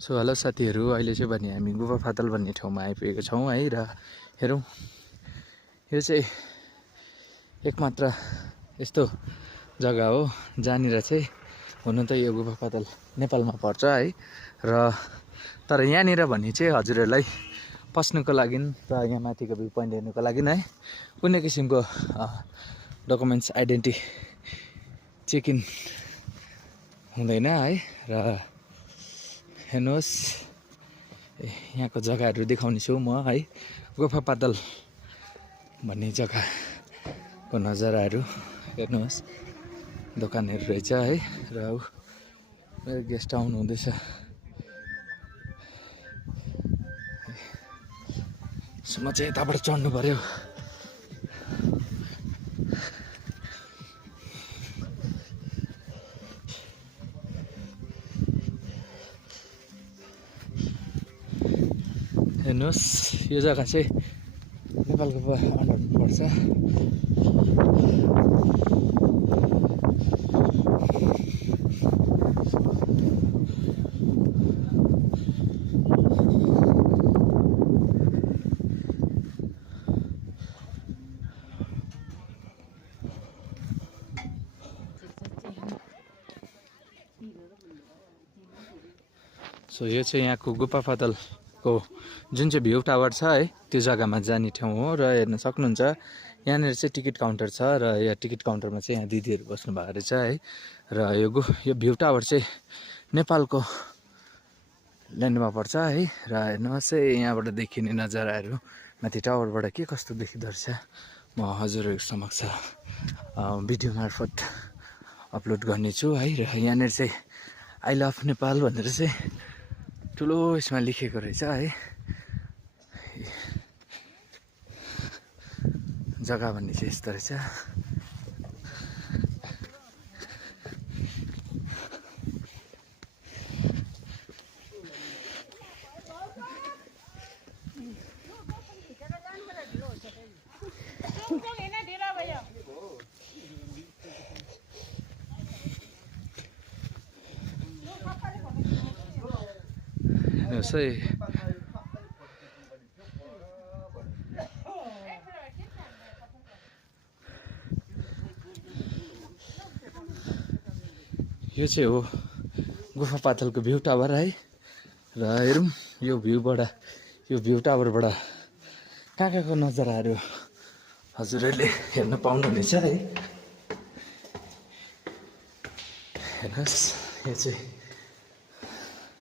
So hello साथीहरू, अहिले चाहिँ भने हामी गुफा फातल भन्ने ठाउँमा आइपुगेको छौँ है। र हेरौँ, यो चाहिँ एकमात्र यस्तो जग्गा हो जहाँनिर चाहिँ हुनु त यो गुफा फातल नेपालमा पर्छ है। र तर यहाँनिर भने चाहिँ हजुरहरूलाई पस्नुको लागि र यहाँ माथिको भ्यू पोइन्ट हेर्नुको लागि है कुनै किसिमको डकुमेन्ट्स आइडेन्टिटी चेक इन हुँदैन है। र हेर्नुहोस्, यहाँको जग्गाहरू देखाउने छु म है। गुफा पातल भन्ने जग्गाको नजाराहरू हेर्नुहोस्, दोकानहरू रहेछ है। र मेरो गेस्ट आउनु हुँदैछ। म चाहिँ यताबाट चढ्नु पर्यो। हेर्नुहोस्, यो जग्गा चाहिँ नेपालको अन्डरमा पर्छ। सो यो चाहिँ यहाँको गुफा फातलको जुन चाहिँ भ्यू टावर छ है, त्यो जग्गामा जाने ठाउँ हो। र हेर्न सक्नुहुन्छ, यहाँनिर चाहिँ टिकट काउन्टर छ। र यहाँ टिकट काउन्टरमा चाहिँ यहाँ दिदीहरू बस्नु भएको रहेछ है। र यो भ्यू टावर चाहिँ नेपालको ल्यान्डमा पर्छ है। र हेर्नुहोस् है, यहाँबाट देखिने नजाराहरू माथि टावरबाट के कस्तो देखिँदो रहेछ म हजुरहरूको समक्ष भिडियो मार्फत अपलोड गर्नेछु है। र यहाँनिर चाहिँ आई लभ नेपाल भनेर चाहिँ ठुलो यसमा लेखेको रहेछ है। जग्गा भन्ने चाहिँ यस्तो रहेछ। हेर्नुहोस् है, यो चाहिँ हो गुफा पातलको भ्यू टावर है। र हेरौँ, यो भ्यू टावरबाट कहाँ कहाँको नजाराहरू हजुरहरूले हेर्न पाउनुहुनेछ है। हेर्नुहोस्, यो चाहिँ